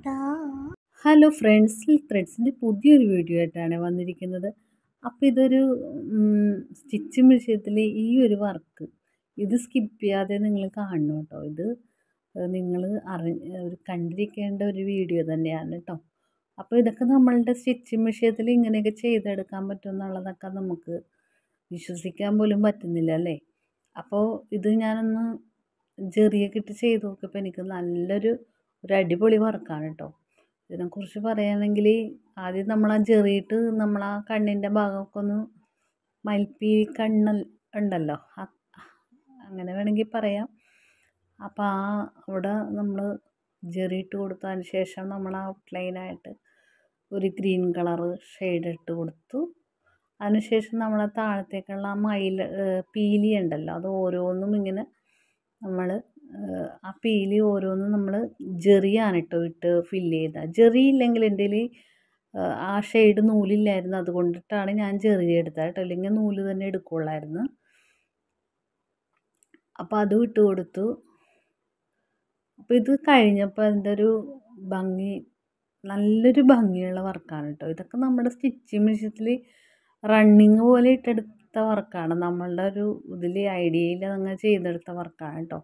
ചേട്ടാ. Hello friends, silk ത്രെഡ്സിൻ്റെ പുതിയൊരു video ആയിട്ടാണ് വന്നിരിക്കുന്നത്. അപ്പോൾ ഇതൊരു സ്റ്റിച്ചിങ് വിഷയത്തിൽ ഈ ഒരു വർക്ക് ഇത് സ്കിപ്പ് ചെയ്യാതെ നിങ്ങൾ കാണണം കേട്ടോ. ഇത് നിങ്ങൾ കണ്ടിരിക്കേണ്ട ഒരു വീഡിയോ തന്നെയാണ് കേട്ടോ. അപ്പോൾ ഇതൊക്കെ നമ്മളുടെ സ്റ്റിച്ചിങ് വിഷയത്തിൽ ഇങ്ങനെയൊക്കെ ചെയ്തെടുക്കാൻ പറ്റും എന്നുള്ളതൊക്കെ നമുക്ക് വിശ്വസിക്കാൻ പോലും പറ്റുന്നില്ല അല്ലേ. അപ്പോൾ ഇത് ഞാനൊന്ന് ജെറിയൊക്കെ ഇട്ട് ചെയ്ത് നോക്കിയപ്പോൾ എനിക്ക് നല്ലൊരു അടിപൊളി വർക്കാണ് കേട്ടോ. ഇതിനെക്കുറിച്ച് പറയുകയാണെങ്കിൽ ആദ്യം നമ്മൾ ആ ജെറിയിട്ട് നമ്മൾ ആ കണ്ണിൻ്റെ ഭാഗമൊക്കെ ഒന്ന് മൽപ്പി കണ്ണ് ഉണ്ടല്ലോ, അങ്ങനെ വേണമെങ്കിൽ പറയാം. അപ്പോൾ അവിടെ നമ്മൾ ജെറിയിട്ട് കൊടുത്തതിന് ശേഷം നമ്മൾ ഔട്ട്ലൈനായിട്ട് ഒരു ഗ്രീൻ കളറ് ഷെയ്ഡ് ഇട്ട് കൊടുത്തു. അതിനുശേഷം നമ്മൾ താഴത്തേക്കുള്ള പീലി ഉണ്ടല്ലോ, അത് ഓരോന്നും ഇങ്ങനെ നമ്മൾ ആ പീലി ഓരോന്നും നമ്മൾ ജെറിയാണ് ഇട്ട് ഫില്ല് ചെയ്ത. ജെറി ഇല്ലെങ്കിൽ എൻ്റെ ആ ഷെയ്ഡ് നൂലില്ലായിരുന്നു, അതുകൊണ്ടിട്ടാണ് ഞാൻ ജെറി എടുത്തത് കേട്ടോ, അല്ലെങ്കിൽ നൂല് തന്നെ എടുക്കുള്ളായിരുന്നു. അപ്പോൾ അതും ഇട്ട് കൊടുത്തു. അപ്പോൾ ഇത് കഴിഞ്ഞപ്പോൾ അതിൻ്റെ ഒരു ഭംഗി, നല്ലൊരു ഭംഗിയുള്ള വർക്കാണ് കേട്ടോ. ഇതൊക്കെ നമ്മുടെ സ്റ്റിച്ചിങ് മെഷീനിൽ റണ്ണിങ് പോലെ ഇട്ടെടുത്ത വർക്കാണ്, നമ്മളുടെ ഒരു ഇതിൽ ഐഡിയയിൽ അങ്ങനെ ചെയ്തെടുത്ത വർക്കാണ് കേട്ടോ.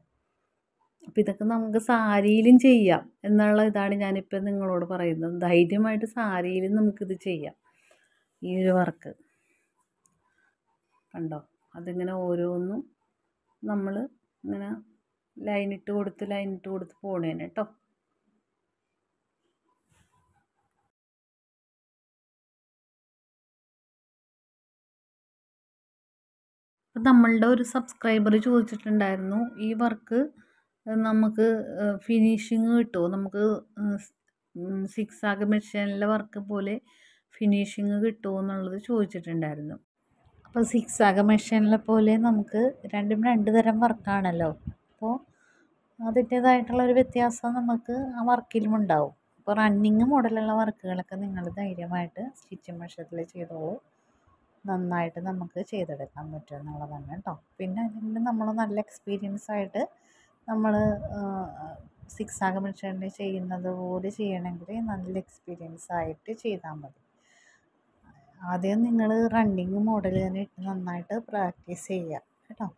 അപ്പോൾ ഇതൊക്കെ നമുക്ക് സാരിയിലും ചെയ്യാം എന്നുള്ള ഇതാണ് ഞാനിപ്പോൾ നിങ്ങളോട് പറയുന്നത്. ധൈര്യമായിട്ട് സാരിയിലും നമുക്കിത് ചെയ്യാം. ഈ ഒരു വർക്ക് കണ്ടോ, അതിങ്ങനെ ഓരോന്നും നമ്മൾ ഇങ്ങനെ ലൈനിട്ട് കൊടുത്ത് പോണേനെ കേട്ടോ. അപ്പം നമ്മളുടെ ഒരു സബ്സ്ക്രൈബർ ചോദിച്ചിട്ടുണ്ടായിരുന്നു, ഈ വർക്ക് നമുക്ക് ഫിനിഷിങ് കിട്ടുമോ, നമുക്ക് സിക്സാഗ് മെഷീനിലെ വർക്ക് പോലെ ഫിനിഷിങ് കിട്ടുമോ എന്നുള്ളത് ചോദിച്ചിട്ടുണ്ടായിരുന്നു. അപ്പോൾ സിക്സാഗ് മെഷീനിലെ പോലെ നമുക്ക് രണ്ടും രണ്ട് തരം വർക്കാണല്ലോ, അപ്പോൾ അതിൻ്റേതായിട്ടുള്ളൊരു വ്യത്യാസം നമുക്ക് ആ വർക്കിലും ഉണ്ടാവും. അപ്പോൾ റണ്ണിങ് മോഡലുള്ള വർക്കുകളൊക്കെ നിങ്ങൾ ധൈര്യമായിട്ട് സ്റ്റിച്ചിങ് മെഷീനിൽ ചെയ്തോളൂ, നന്നായിട്ട് നമുക്ക് ചെയ്തെടുക്കാൻ പറ്റും എന്നുള്ളതാണ് കേട്ടോ. പിന്നെ അതിൽ നമ്മൾ നല്ല എക്സ്പീരിയൻസ് ആയിട്ട് നമ്മൾ സിക്സാഗ് മെഷീനിൽ ചെയ്യുന്നത് പോലെ ചെയ്യണമെങ്കിൽ നല്ല എക്സ്പീരിയൻസ് ആയിട്ട് ചെയ്താൽ മതി. ആദ്യം നിങ്ങൾ റണ്ണിങ് മോഡൽ തന്നെ ഇട്ട് നന്നായിട്ട് പ്രാക്ടീസ് ചെയ്യുക കേട്ടോ.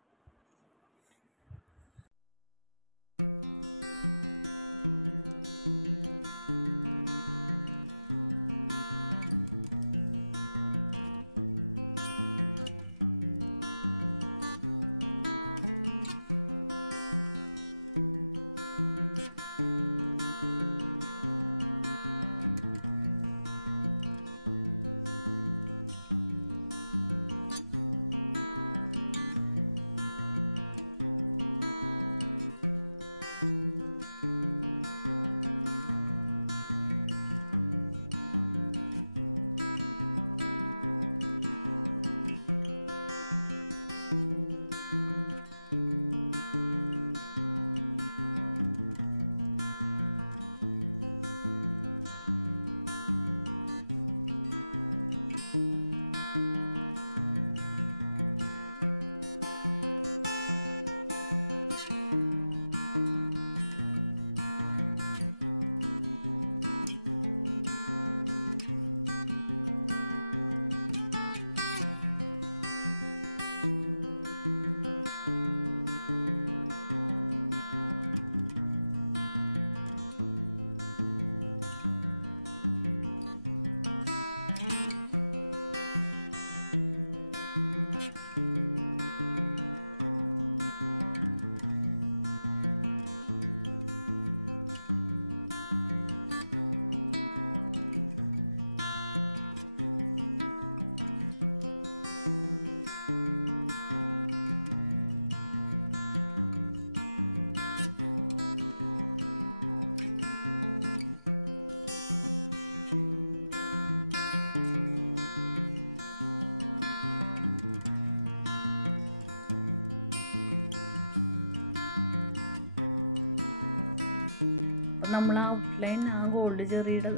നമ്മൾ ഔട്ട്ലൈൻ ആ ഗോൾഡ് ജെറിയുടെ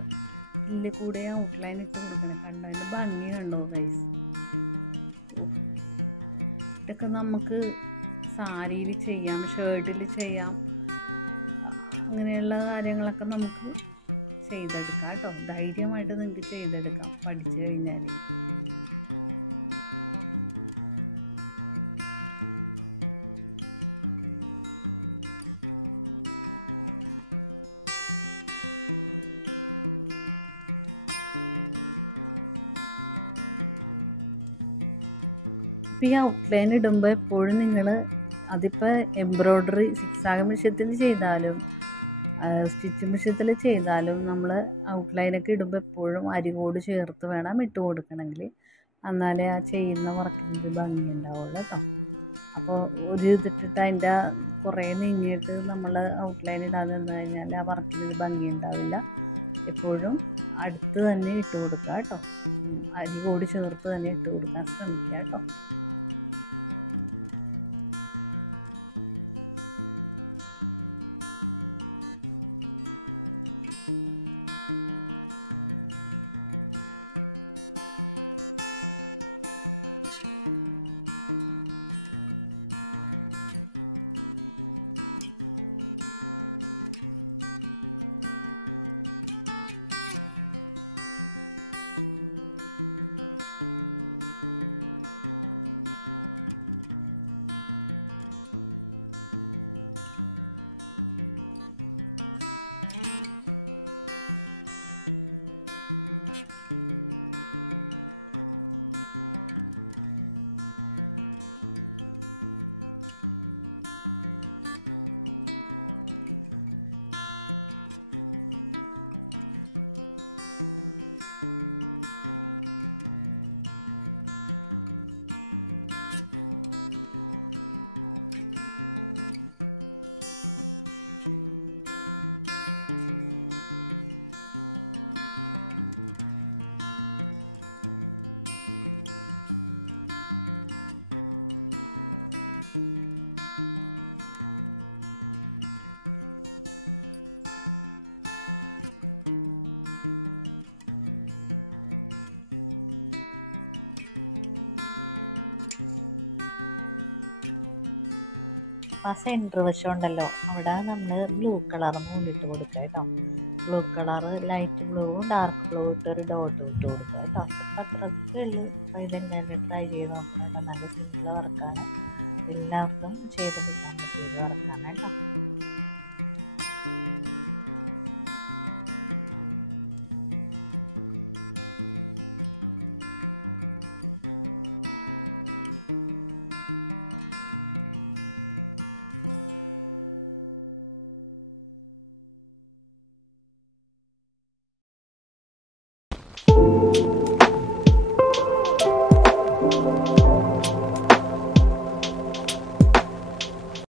കൂടെ ഔട്ട്ലൈൻ ഇട്ട് കൊടുക്കണം. കണ്ടോ അതിൻ്റെ ഭംഗി കണ്ടോ ഗൈസ്. ഇതൊക്കെ നമുക്ക് സാരിയിൽ ചെയ്യാം, ഷർട്ടിൽ ചെയ്യാം, അങ്ങനെയുള്ള കാര്യങ്ങളൊക്കെ നമുക്ക് ധൈര്യമായിട്ട് നിങ്ങൾക്ക് ചെയ്തെടുക്കാം പഠിച്ചു കഴിഞ്ഞാൽ. ഈ ഔട്ട്ലൈൻ ഇടുമ്പോൾ എപ്പോഴും നിങ്ങൾ അതിപ്പോൾ എംബ്രോയ്ഡറി സിക്സാഗ് മെഷീനിൽ ചെയ്താലും സ്റ്റിച്ച് മെഷീനിൽ ചെയ്താലും നമ്മൾ ഔട്ട്ലൈനൊക്കെ ഇടുമ്പോൾ എപ്പോഴും അരികോട് ചേർത്ത് വേണം ഇട്ട് കൊടുക്കണമെങ്കിൽ, എന്നാലേ ആ ചെയ്യുന്ന വർക്കിന് ഭംഗി ഉണ്ടാവുള്ളൂ കേട്ടോ. അപ്പോൾ ഒരു ഇതിട്ടിട്ട് അതിൻ്റെ കുറേ നീങ്ങിയിട്ട് നമ്മൾ ഔട്ട്ലൈൻ ഇടാൻ നിന്ന് കഴിഞ്ഞാൽ ആ വർക്കിന് ഭംഗി ഉണ്ടാവില്ല. എപ്പോഴും അടുത്ത് തന്നെ ഇട്ട് കൊടുക്കുക കേട്ടോ. അരികോട് ചേർത്ത് തന്നെ ഇട്ട് കൊടുക്കാൻ ശ്രമിക്കുക കേട്ടോ. ആ സെൻറ്റർ വശം ഉണ്ടല്ലോ, അവിടെ നമ്മൾ ബ്ലൂ കളർ മൂടിയിട്ട് കൊടുക്കുക കേട്ടോ. ബ്ലൂ കളർ, ലൈറ്റ് ബ്ലൂവും ഡാർക്ക് ബ്ലൂ ഇട്ടൊരു ഡോട്ട് ഇട്ട് കൊടുക്കുക കേട്ടോ. അത്രയൊക്കെ ഉള്ളൂ. അപ്പോൾ ഇതെങ്ങനെ ട്രൈ ചെയ്ത് നോക്കണം. നല്ല സിമ്പിൾ വർക്കാണ്, എല്ലാവർക്കും ചെയ്ത് കിട്ടാൻ പറ്റിയ വർക്കാണ് കേട്ടോ.